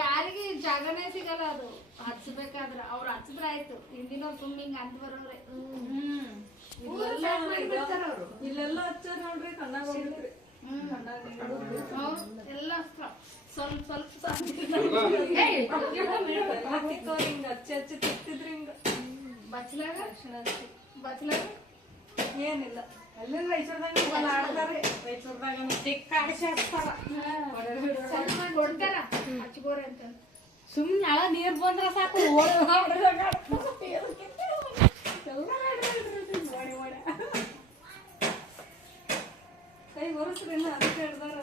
ಯಾರಿಗೆ ಜಾಗನೇ ಸಿಗಲ್ಲ, ಅದು ಹಚ್ಬೇಕಾದ್ರ ಅವ್ರು ಹಚ್ಚಿದ್ರ ಆಯ್ತು. ಹಿಂದಿನ ತುಂಬ ಹಿಂಗ ಅಂತ ಬರೋವ್ರೆ. ಇಲ್ಲೆಲ್ಲ ಹಚ್ಚಾರ ನೋಡ್ರಿ, ಕಣ್ಣಾಗ ಹೋಗಿದ್ರಿ ಎಲ್ಲ ಸ್ವಲ್ಪ ಸ್ವಲ್ಪ ಹಿಂಗ ಹಚ್ಚಿ ಹಚ್ಚಿ ತಿಕ್ತಿದ್ರಿ ಹಿಂಗ ಬಚ್ಚಲಾಗ ಏನಿಲ್ಲ. ಅಲ್ಲಿ ರೈಚೂರ್ದಾಗ ಆಡ್ತಾರೆ, ರೈಚೂರ್ದಾಗ ತಿಕ್ಕಾಡಿಸಿ ಹಚ್ತಾರ, ಕೊಡ್ತಾರ ಹಚ್ಕೋರಿ ಅಂತ. ಸುಮ್ಮನೆ ಹಳ ನೀರ್ ಬಂದ್ರ ಸಾಕು ಕೈ ಒರೆಸ್ರಿ, ಅದಕ್ಕೆ ಹೇಳ್ದಾರ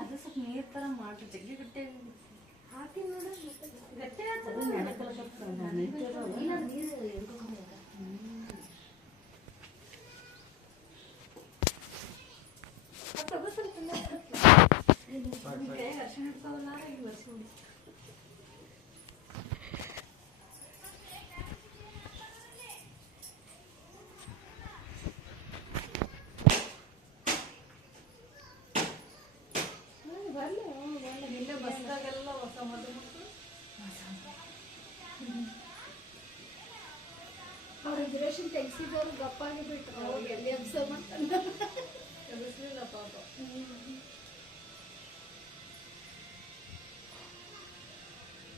ಅದು ಸ್ವಲ್ಪ ನೀರ್ ತರ ಮಾಡ್ರಿ, ಜಗ್ಗಿ ಗಟ್ಟಿ ಹಾಕಿ ನೋಡ ಗಟ್ಟಿ ಆಗ್ತದ. ಅರ್ಶಿಣ ಇರ್ತಾವಲ್ಲ, ಈಗ ಒರೆಸ್ಬಿಡಿ. ಬಸ್ದಾಗೆಲ್ಲ ಹೊಸ ಮದುಮಕ್ಕಳು ಅವ್ರ ರಿಲೇಷನ್ ತೆಗ್ಸಿದವ್ರು ಗಪ್ಪಾಗಿ ಬಿಟ್ರು. ಅವಾಗ ಎಲ್ಲಿ ಅಬ್ಸರ್ವ್ ಮಾಡ್ತಾನೆ ಎಬ್ಬಿಸ್ಲಿಲ್ಲ ಪಾಪ.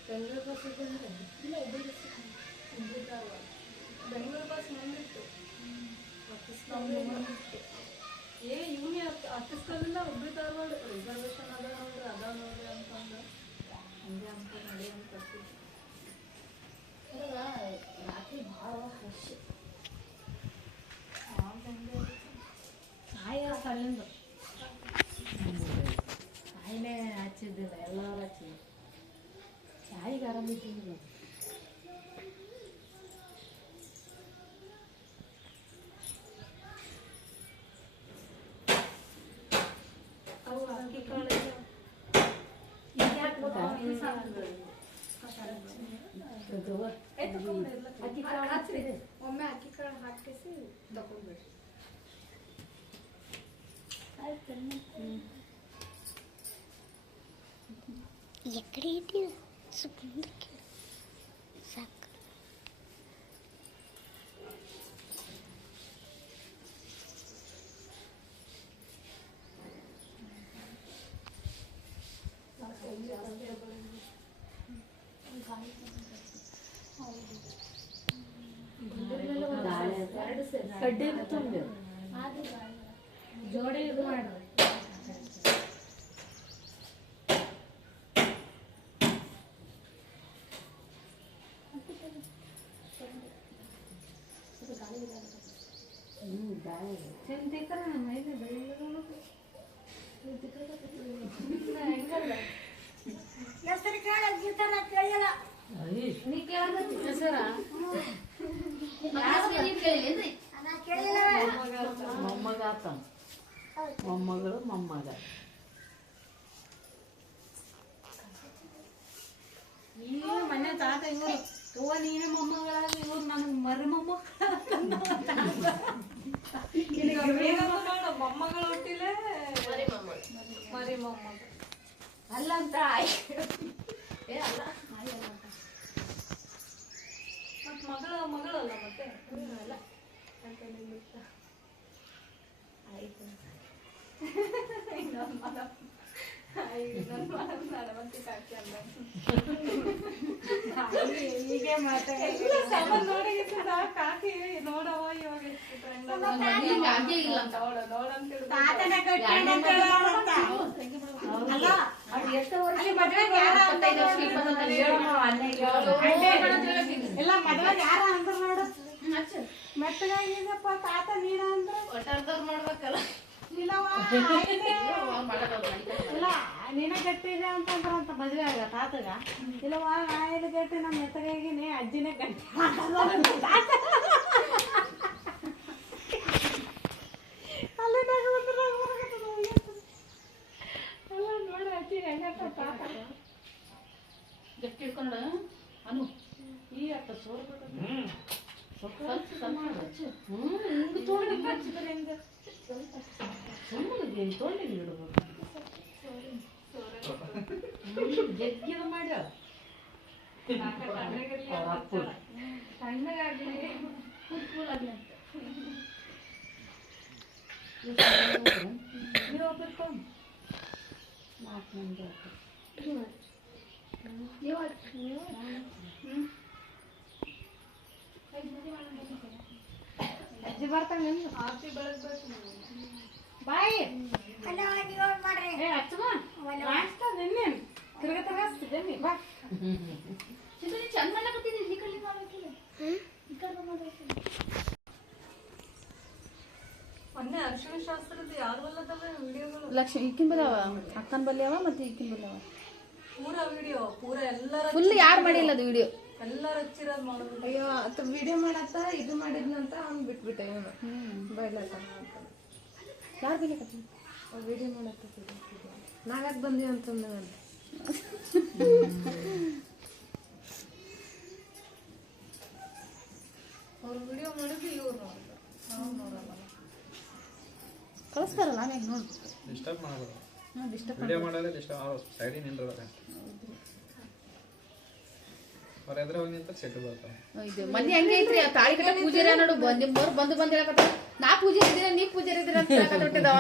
ಬೆಂಗಳೂರು ಬಸ್ ಇದ್ದಂದ್ರೆ ಇಲ್ಲ, ಹುಬ್ಬಳ್ಳಿ ಧಾರವಾಡ. ಬೆಂಗಳೂರು ಬಸ್ ಬಂದಿತ್ತು, ಇವನೇ ಹತ್ತಿಸ್ಕೊಳ್ಳಿಲ್ಲ. ಹುಬ್ಬಳ್ಳಿ ಧಾರವಾಡ ರಿಸರ್ವೇಶನ್ ಅದ ನೋಡ್ರಿ, ಅದ ನೋಡ್ರಿ ಅಂತಂದು ಹಂಗೆ ಅಂತ ನಡಿ ಅಂತ ಬರ್ತಿದ್ವಿ. ರಾತ್ರಿ ಭಾಳ ಫ್ರೆಶ್ ಸಣ್ಣ ಕಾಯಿಲೆ ಹಚ್ಚಿದ್ದಿಲ್ಲ, ಎಲ್ಲರೂ ಹಚ್ಚಿದ್ರು. ಚಾಯಿಗೆ ಆರಾಮಿದ್ದಿಲ್ಲ. ಅವು ಅಕ್ಕಿ ಕಾಳು ಒಮ್ಮೆ ಅಕ್ಕಿ ಕಾಳು ಹಾಕಿಸಿ ತಗೊಂಡ್ಬಿಡ್ರಿ. ಎಕಡೆ ಇಟ್ಟಿಲ್ಲ ಸುಮ್ಮನೆ ಸಾಕು. ಕಡ್ಡಿ ತುಂಬ ಜೋಡಿ ಇದು ಮಾಡ್ರಿ. ಮೊಮ್ಮಗ ಆತ, ಮೊಮ್ಮಗಳು ಮೊಮ್ಮಗ. ಈಗ ಮನೆ ತಾತ ಇವರು ಅವ್ವ ನೀನೇ ಮೊಮ್ಮಗಳಾಗ, ಇವ್ರು ನನಗೆ ಮರಿ ಮೊಮ್ಮಗಳ ಮೊಮ್ಮಗಳು ಹುಟ್ಟಿಲೆ ಮರಿ ಮೊಮ್ಮಗ ಅಲ್ಲ ಅಂತ ಅಲ್ಲ ಮಗಳಲ್ಲ ಮತ್ತೆ ಅಲ್ಲ ಆಯ್ತು. ಹೀಗೆ ಕಾಕಿ ನೋಡವ ಇವಾಗ ಎಲ್ಲ ಮದ್ವೆಗೆ ಯಾರ ಅಂದ್ರ ನೋಡು ಮೆತ್ತಗಾಗಿದಪ್ಪ ತಾತ ನೀಡ ಅಂದ್ರ ಒಟ್ಟಾರ್ದವ್ರು ಮಾಡ್ಬೇಕಲ್ಲ. ಇಲ್ಲ ನೀನ ಗಟ್ಟಿ ಇದೆ ಅಂತಂದ್ರಂತ ಮದುವೆ ಆಗ ತಾತಗ ಇಲ್ಲವ ನಾಯಿಲು ಗಟ್ಟಿ ನಮ್ಮ ಎತ್ತಗಾಗಿನಿ ಅಜ್ಜಿನೇ ಗಟ್ಟಿ ಅಲ್ಲೇ ನೋಡಿ ಅಜ್ಜಿ ಹೆಂಗತ್ತ ತಾತ ಗಟ್ಟಿ ಹಿಡ್ಕೊಂಡು ಅನು ಈ ಅತ್ತ ಸೋರ್ಬಿಟ್ಟು ಹಿಂಗೆ ತೋಡಿ ಹಚ್ಚಿದ್ರೆ ಹೆಂಗೆ ಸುಮ್ಮನೆ ತೋಡಿ ಇಡ್ಬೇಕು ಜಗ್ಗಿದ ಮಾಡ್ಯಾಳ ಸಣ್ಣಗಾಗ್ಲಿ ಕೂಲಾಗ್ಲಿ ಅಂತ ನೀವು ಒಪ್ಪಿಕೊಂಡು 4 ಮಂದಿ ಅಜ್ಜಿ ಬರ್ತಾನೆ ನಿಮ್ದು ಆರ್ತಿ ಬೆಳಗ್ಬೇಕು ಬಾಯಿ ಏ ಅಚ್ಚಮ್ಮ ನಾಷ್ಟ ನಿನ್ನೇನು ತಿರ್ಗ ತಗಸ್ತಿದ್ದೆ ನೀ ಬಾ ಚಂದ ಮಾಡಕತ್ತೀನಿ ಈ ಕಡೆ ಮಾಡಕ್ಕಿಲ್ಲ ಈ ಕಡೆ ಮಾಡಕ್ಕಿಲ್ಲ ಮೊನ್ನೆ ಅರಿಶಿಣ ಶಾಸ್ತ್ರದ ಯಾರು ಬಲ್ಲದಲ್ಲ ವಿಡಿಯೋಗಳು ಲಕ್ಷ್ಮಿ ಈಕಿನ ಬಲ್ಯವ ಅಕ್ಕನ ಬಲ್ಯವ ಮತ್ತೆ ಈಕಿನ ಬಲ್ಯವ ಪೂರಾ ವಿಡಿಯೋ ಪೂರಾ ಎಲ್ಲರ ಫುಲ್ ಯಾರು ಮಾಡಿಲ್ಲ ಅದು ವಿಡಿಯೋ ಎಲ್ಲರ ಹಚ್ಚಿರೋದು ಮಾಡೋದು ಅಯ್ಯೋ ಆತ ವಿಡಿಯೋ ಮಾಡತ್ತ ಇದು ಮಾಡಿದ್ನಂತ ಅವ್ನು ಬಿಟ್ಬಿಟ್ಟೆ ಇವನು ಬೈಲತ್ತ ಯಾರು ಬಲ್ಯಕತ್ತಿ ವಿಡಿಯೋ ಮಾಡತ್ತ ನಾಗಕ್ ಬಂದೀವಿ ಅಂತಂದ ಅವ್ರು ವಿಡಿಯೋ ಮಾಡಿದ್ದು ಇವ್ರು ನೋಡಿದ್ರು ನಾವು ನೋಡಲ್ಲ ಕಳಿಸ್ತಾರಲ್ಲ ಆಮೇಲೆ ನೋಡಿ ಡಿಸ್ಟರ್ಬ್ ಮಾಡೋದು ವಿಡಿಯೋ ಮಾಡೋದೇ ಡಿಸ್ಟರ್ಬ್ ಅವ್ರು ಸೈಡಿಗೆ ನಿಂದ್ರದಾರೆ ಅವ್ರ ಎದುರು ಹೋಗಿ ನಿಂತ ಸಿಟ್ಟು ಬರ್ತಾವೆ ಇದು ಮಂದಿ ಹೆಂಗೆ ಐತ್ರಿ ಆ ತಾಳಿ ಕಟ್ಟ ಪೂಜಾರಿ ನೋಡು ನಿಮ್ಮವ್ರು ಬಂದು ಹೇಳಕತ್ತ ನಾ ಪೂಜಾರಿ ಇದ್ದೀರ ನೀ ಪೂಜಾರಿ ಇದ್ದೀರ ಅಂತ ಹೇಳಕತ್ತಿದ್ದವ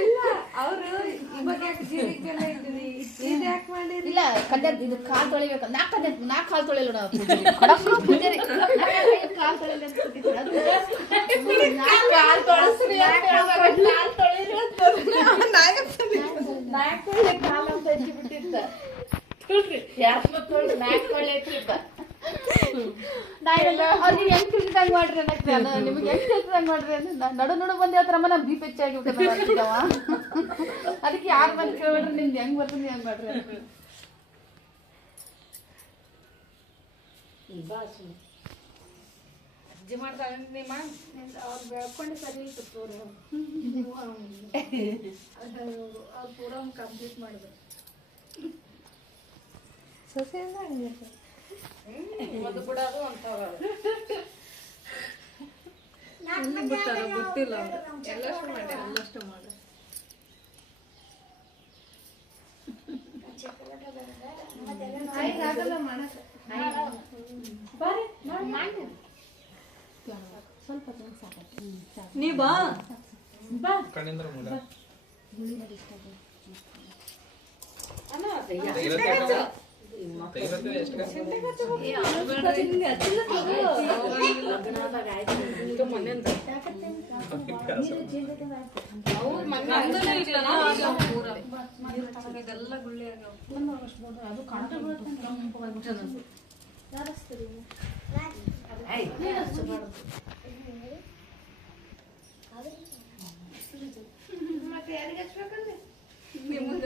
ಇಲ್ಲ ಅವರು ಇವಾಗ ಯಾಕೆ ಜೀರಿಗೆಲ್ಲ ಇದ್ದೀರಿ ಇದು ಯಾಕೆ ಮಾಡಿರಿ ಇಲ್ಲ ಕದ್ದ ಇದು ಕಾಲ್ ತೊಳಿಬೇಕು ನಾ ಕಾಲ್ ತೊಳೆಯಲ್ಲ ನಾವು ಪೂಜಾರಿ ಕಾಲ್ ತೊಳೆಯಲ್ಲ ಅಂತ ಕೂತಿದ್ರು. ಅದು ನಾ ಕಾಲ್ ತೊಳಸ್ರಿ ಅಂತ ಹೇಳ್ದಾಗ ಕಾಲ್ ತೊಳಿರಿ ಅಂತ ನಾಕ್ ತೊಳೆ ಕಾಲ್ ಅಂತ ಹಚ್ಚಿ ಬಿಟ್ಟಿದ್ದ ಯಾಕೆ ತೊಳ್ದು ನಾಕ್ ತೊಳೆ ಹಚ್ಚಿದ್ದ ಅವ್ರಿಗೆ ಹೆಂಗ್ ತಿಳ್ದಂಗ್ ಮಾಡ್ರಿ ಅನ್ನಕ್ಕೆ ನಾನು ನಿಮ್ಗೆ ಹೆಂಗ್ ತಿಳ್ದಂಗ್ ಮಾಡ್ರಿ ಅಂದ್ರೆ ನಡು ಬಂದು ಹೇಳ್ತಾರಮ್ಮ ನಮ್ ಬಿ ಹೆಚ್ಚಾಗಿ ಬಿಟ್ಟಿದ್ದಾವ ಅದಕ್ಕೆ ಯಾರು ಬಂದು ಕೇಳ್ಬಿಡ್ರಿ ನಿಮ್ದು ಹೆಂಗ್ ಬರ್ತದೆ ಹೆಂಗ್ ಮಾಡ್ರಿ ಅಂತ ಅಜ್ಜಿ ಮಾಡ್ತಾಳೆ ನಿಮ್ಮ ಅವ್ರು ಬೆಳ್ಕೊಂಡು ಸರಿ ಇತ್ತು ಪೂರ ಅದು ಅವ್ರು ಪೂರ ಕಂಪ್ಲೀಟ್ ಮಾಡಿದ್ರು ಸೊಸೆ ಒಂದು ಬಿಡೋದು ಒಂದು ತಗೋದು ಬಿಟ್ಟಾರ ಗೊತ್ತಿಲ್ಲ ಎಲ್ಲಷ್ಟು ಮಾಡಿ ಎಲ್ಲಷ್ಟು ಮಾಡಿ ಆಗಲ್ಲ ಮಾಡಕ್ಕೆ ಸ್ವಲ್ಪ ನೀ ಬಾ ಕಣ್ಣಿಂದ್ರ ಮೂಲ ತೆಗಿರತ್ತೆ ಎಷ್ಟು ಇದೆಲ್ಲ ಗುಳ್ಳಿ ಆಗ್ಯಾವ ಅದು ಕಾಣ್ತಾ ಮತ್ತೆ ಯಾರಿಗೆ ಹಚ್ಬೇಕಂದ್ರೆ ನಿಮ್ಗ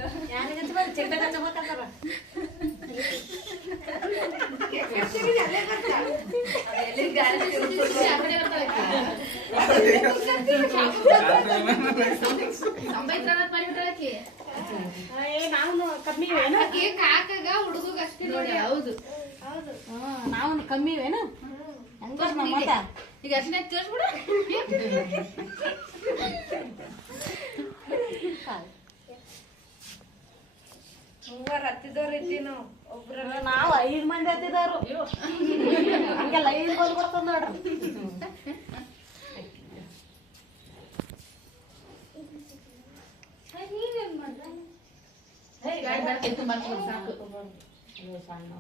ನಾವು ಕಮ್ಮಿ ಇವೇನ ಕಾಕಾಗ ಹುಡುಗ ಅಷ್ಟೇ ನೋಡಿ ಹೌದು ನಾವು ಕಮ್ಮಿ ಇವೇನ ಈಗ ಅಷ್ಟೇ ತೋರಿಸ್ಬಿಡ ಮೂವರು ಹತ್ತಿದವ್ರು ಇದ್ದೀವಿ ನಾವು ಒಬ್ರಲ್ಲ ನಾವು 5 ಮಂದಿ ಹತ್ತಿದವರು ಹಂಗೆಲ್ಲ 5 ಮಂದಿ ಬರ್ತದ ನೋಡ್ರಿ ನೀವೇನ್ ಮಾಡ್ದ ಸಾಕು ಸಣ್ಣ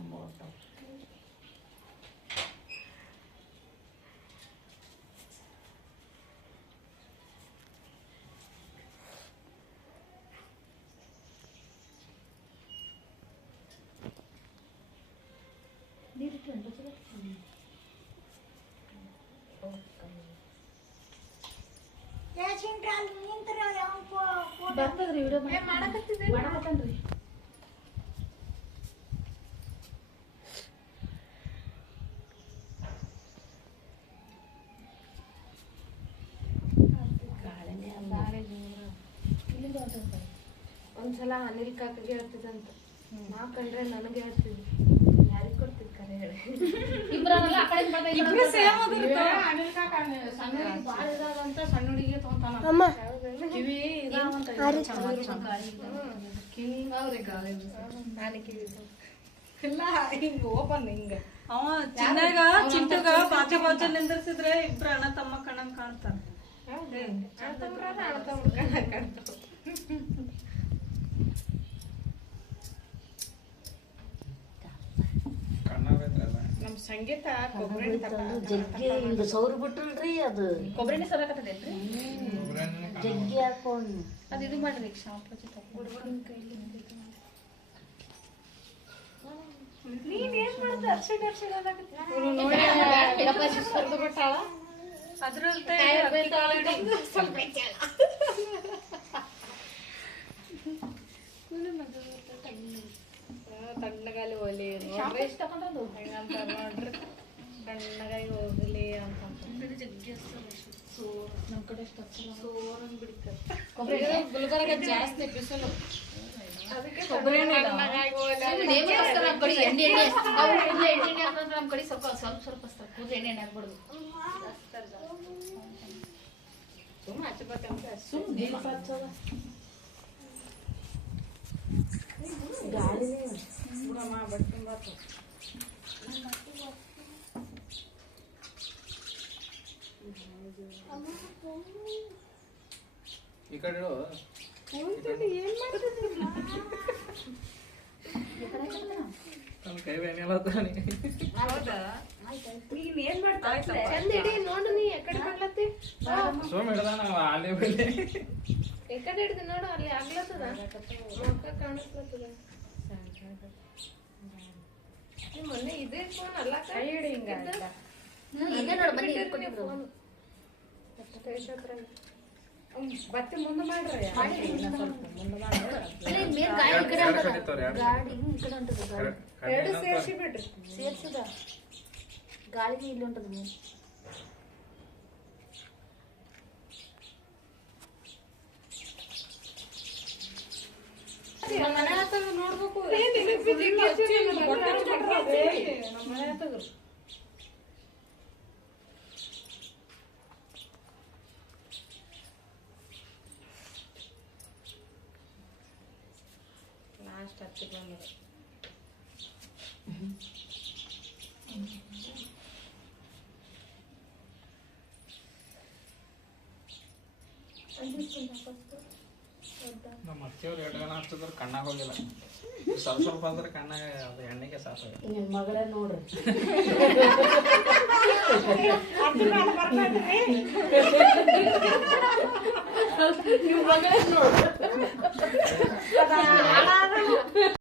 ಯಾಚಿನ ಬರ್ತದ್ರಿ ವಿಡಿಯೋ ಮಾಡಕತ್ತನ್ರಿ. ಒಂದ್ಸಲ ಅನಿಲ್ ಕಾಕಿಗೆ ಹೇಳ್ತಿದಂತ, ನಾ ಕಂಡ್ರೆ ನನಗೆ ಹೇಳ್ತಿದ್ವಿ, ಯಾರಿಗ್ ಕೊಡ್ತಿದ್ ಕರೆ ಹೇಳಿ. ಇಬ್ರಲ್ಲ ಆ ಕಡೆ ಬರ್ತಾ ಇಬ್ರು ಸೇಮ್ ಅದ ಅನಿಲ್ ಕಾಕ ಸಣ್ಣ ಹುಡುಗಿ ಬಾಳ ಇದಾದಂತ ಸಣ್ಣ ಹುಡುಗಿಗೆ ತಗೊಂತಾನ. ಅಮ್ಮ ಕಿವಿ ಇದಾವಂತ ಹಿಂಗಾವ್ರಿ ಗಾಳಿ ನಾನು ಕಿವಿದು ಇಲ್ಲ ಹಿಂಗ ಓಪನ್ ಹಿಂಗ ಅವ ಚಿನ್ನಾಗ ಚಿಂಟುಗ ಬಾಜು ನಿಂದಿರ್ಸಿದ್ರೆ ಇಬ್ರು ಅಣ್ಣ ತಮ್ಮ ಕಣ್ಣಂಗ್ ಕಾಣ್ತಾರ. ಕಣ್ಣಾಗೈತ್ರಲ್ಲ ನಮ್ ಸಂಗೀತ ಜಗ್ಗಿ ಈಗ ಸೌರ್ ಬಿಟ್ರಲ್ರಿ ಅದು ಕೊಬ್ಬರಿ ಸರಕತ್ತದೇನ್ರಿ? ಜಗ್ಗಿ ಹಾಕೊಂಡು ಅದು ಇದು ಮಾಡ್ರಿ ಶಾಂಪು ನೀನ್ ಏನ್ ಮಾಡ್ದ ಅರ್ಷಡ್ ಅದ್ರಲ್ತೆ ತಣ್ಣಗಾಲಿ ಹೋಗ್ಲಿ ನೋಡ್ರಿ ಹೆಂಗಂತ ನೋಡ್ರಿ ತಣ್ಣಗಾಗಿ ಹೋಗ್ಲಿ ಅಂತ ನಮ್ ಕಡೆ ಎಷ್ಟು ಗುಲ್ಬರ್ಗ ಜಾಸ್ತಿ ಬಿಸಿಲು ನಮ್ ಕಡೆ ಎಣ್ಣೆ ಎಣ್ಣೆ ಹಾಕಂದ್ರೆ ನಮ್ ಕಡೆ ಸ್ವಲ್ಪ ಕೂದಲು ಎಣ್ಣೆ ಹಾಕ್ಬಾರ್ದು. ಸುಮ್ಮ ಹಚ್ಬೇಕಂತ ಗಾಳಿನೇ ಈ ಕಡೆ ಇಡು. ನನ್ನ ಕೈ ಬೇನೆಲ್ಲ ನೀನ್ ಏನ್ ಮಾಡ್ತಾ ಚಂದ ಇಡಿ ನೋಡು, ನೀ ಎಕಡೆ ಮಾಡ್ಲತ್ತಿ ಸೋಮ್ ಹಿಡ್ದ ನಾವು ಆಲೆ ಬೆಲೆ ಎಕಡೆ ಹಿಡ್ದು ನೋಡು, ಅಲ್ಲಿ ಆಗ್ಲತ್ತದ ಮುಖ ಕಾಣಿಸ್ಲತ್ತದ. ಮೊನ್ನೆ ಇದೇ ಫೋನ್ ಅಲ್ಲ ಕೈ ಹಿಡಿ ಹಿಂಗ ಈಗ ನೋಡು ಬನ್ನಿ ಕೊಟ್ಟಿದ್ರು. ಬತ್ತೆ ಮುಂದೆ ಮಾಡ್ರಿ ಮೇನ್ ಗಾಡಿ ಈ ಕಡೆ ಎರಡು ಹೊಂಟದ. ಕಟ್ಟಿತ್ತವ್ರು, ಎರಡು. ಗಾಡಿ ಈ ಕಡೆ ಹೊಂಟದ ಗಾಡಿ. ಎರಡು ಸೇರ್ಸಿ ಬಿಡ್ರಿ. ಸೇರ್ಸುದ ಗಾಳಿಗೆ ಇಲ್ಲಿ ಹೊಂಟದ ಮೇನ್. ನಮ್ಮ ಮನೆ ಹತ್ರ ನೋಡ್ಬೇಕು ನಮ್ಮ ಮನೆ ಹತ್ರ ಲಾಸ್ಟ್ ಹತ್ತಿಗೆ ಬಂದ್ರೆ ನಮ್ಮ ಅತ್ತೆಯವ್ರು ಎರಡು ಗಣ ಹಚ್ಚಿದ್ರು ಕಣ್ಣಾಗ ಹೋಗಿಲ್ಲ. ಸ್ವಲ್ಪ ಸ್ವಲ್ಪ ಅಂದ್ರೆ ಕಣ್ಣಾಗ ಅದು ಎಣ್ಣೆಗೆ ಸಾಕು. ನಿನ್ ಮಗಳೇ ನೋಡ್ರಿ